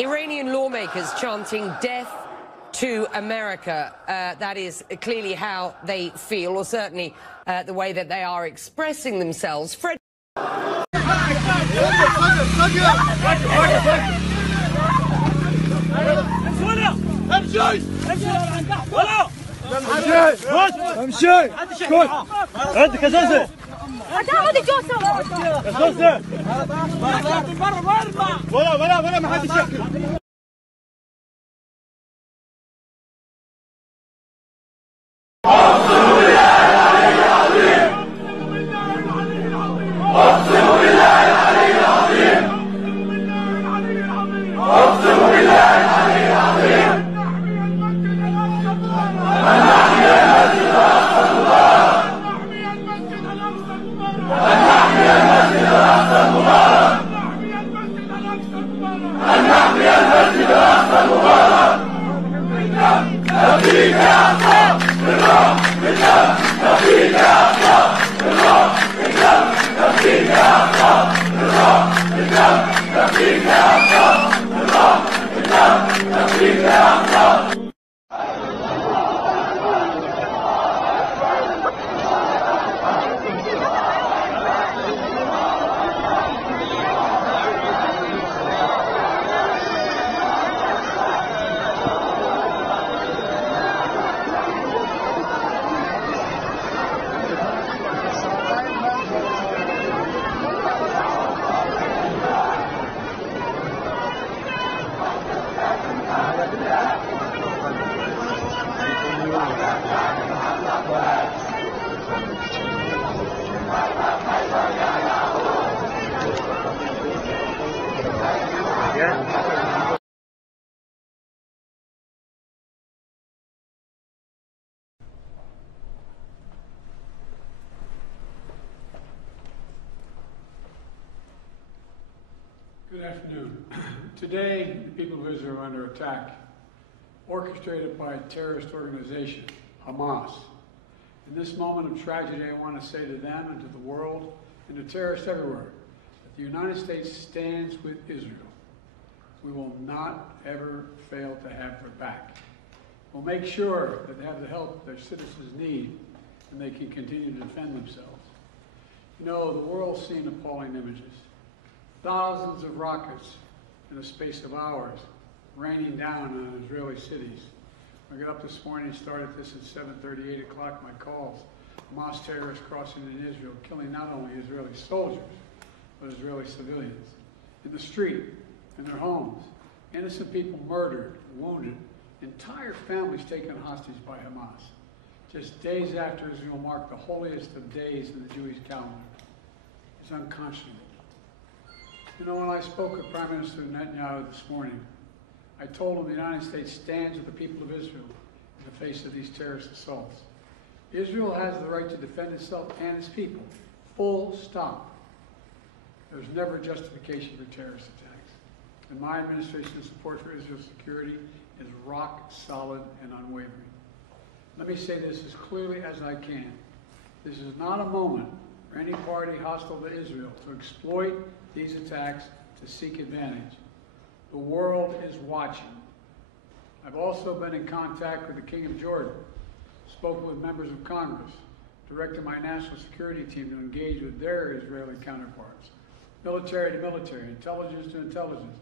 Iranian lawmakers chanting death to America. That is clearly how they feel, or certainly the way that they are expressing themselves. Fred. Good afternoon. Today, the people of Israel are under attack, orchestrated by a terrorist organization, Hamas. In this moment of tragedy, I want to say to them and to the world and to terrorists everywhere that the United States stands with Israel. We will not ever fail to have their back. We'll make sure that they have the help their citizens need and they can continue to defend themselves. You know, the world's seen appalling images. Thousands of rockets in a space of hours raining down on Israeli cities. I got up this morning, started this at 7:30, 8 o'clock, my calls. Hamas terrorists crossing in Israel, killing not only Israeli soldiers, but Israeli civilians. In the street, in their homes, innocent people murdered, wounded, entire families taken hostage by Hamas. Just days after Israel marked the holiest of days in the Jewish calendar. It's unconscionable. You know, when I spoke with Prime Minister Netanyahu this morning, I told him the United States stands with the people of Israel in the face of these terrorist assaults. Israel has the right to defend itself and its people. Full stop. There's never justification for terrorist attacks. And my administration's support for Israel's security is rock solid and unwavering. Let me say this as clearly as I can. This is not a moment for any party hostile to Israel to exploit these attacks to seek advantage. The world is watching. I've also been in contact with the King of Jordan, spoke with members of Congress, directed my national security team to engage with their Israeli counterparts, military to military, intelligence to intelligence,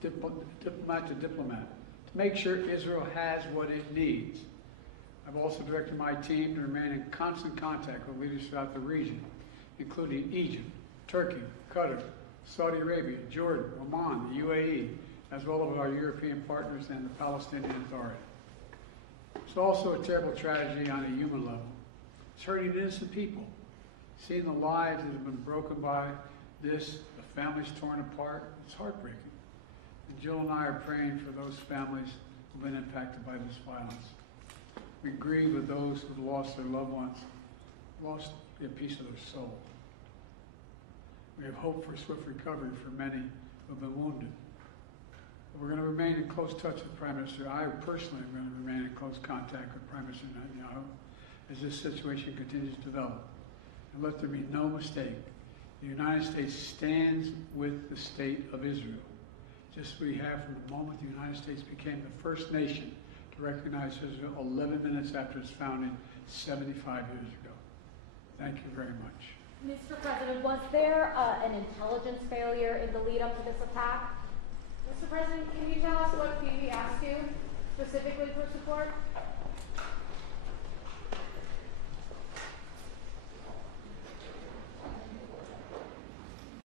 diplomat to diplomat, to make sure Israel has what it needs. I've also directed my team to remain in constant contact with leaders throughout the region, including Egypt, Turkey, Qatar, Saudi Arabia, Jordan, Oman, the UAE, as well as our European partners and the Palestinian Authority. It's also a terrible tragedy on a human level. It's hurting innocent people. Seeing the lives that have been broken by this, the families torn apart, it's heartbreaking. And Jill and I are praying for those families who've been impacted by this violence. We grieve with those who've lost their loved ones, lost a piece of their soul. We have hope for swift recovery for many who have been wounded. But we're going to remain in close touch with Prime Minister. I personally am going to remain in close contact with Prime Minister Netanyahu as this situation continues to develop. And let there be no mistake, the United States stands with the state of Israel. just as we have from the moment the United States became the first nation to recognize Israel 11 minutes after its founding 75 years ago. Thank you very much. Mr. President, was there an intelligence failure in the lead up to this attack? Mr. President, can you tell us what PV asked you specifically for support?